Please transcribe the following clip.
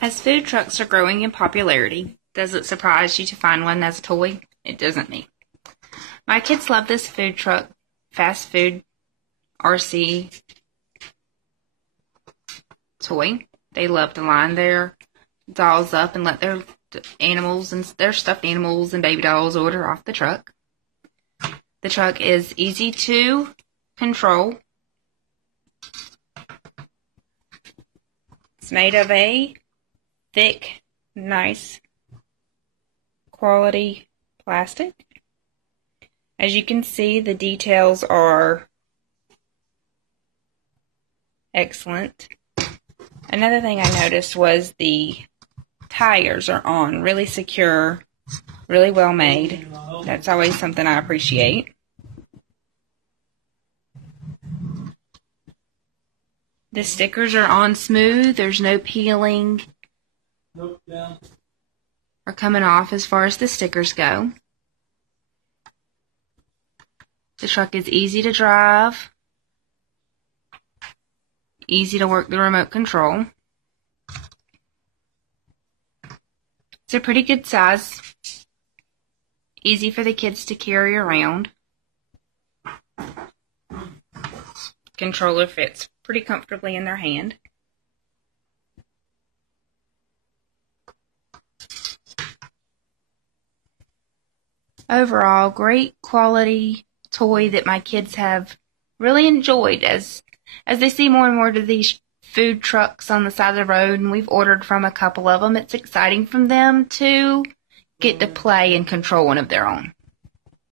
As food trucks are growing in popularity, does it surprise you to find one as a toy? It doesn't me. My kids love this food truck, fast food, RC toy. They love to line their dolls up and let their animals and their stuffed animals and baby dolls order off the truck. The truck is easy to control. It's made of a thick, nice quality plastic. As you can see, the details are excellent. Another thing I noticed was the tires are on, really secure, really well made. That's always something I appreciate. The stickers are on smooth. There's no peeling or coming off as far as the stickers go. The truck is easy to drive, easy to work the remote control. It's a pretty good size, easy for the kids to carry around. Controller fits pretty comfortably in their hand. Overall, great quality toy that my kids have really enjoyed as they see more and more of these food trucks on the side of the road, and we've ordered from a couple of them. It's exciting for them to get to play and control one of their own.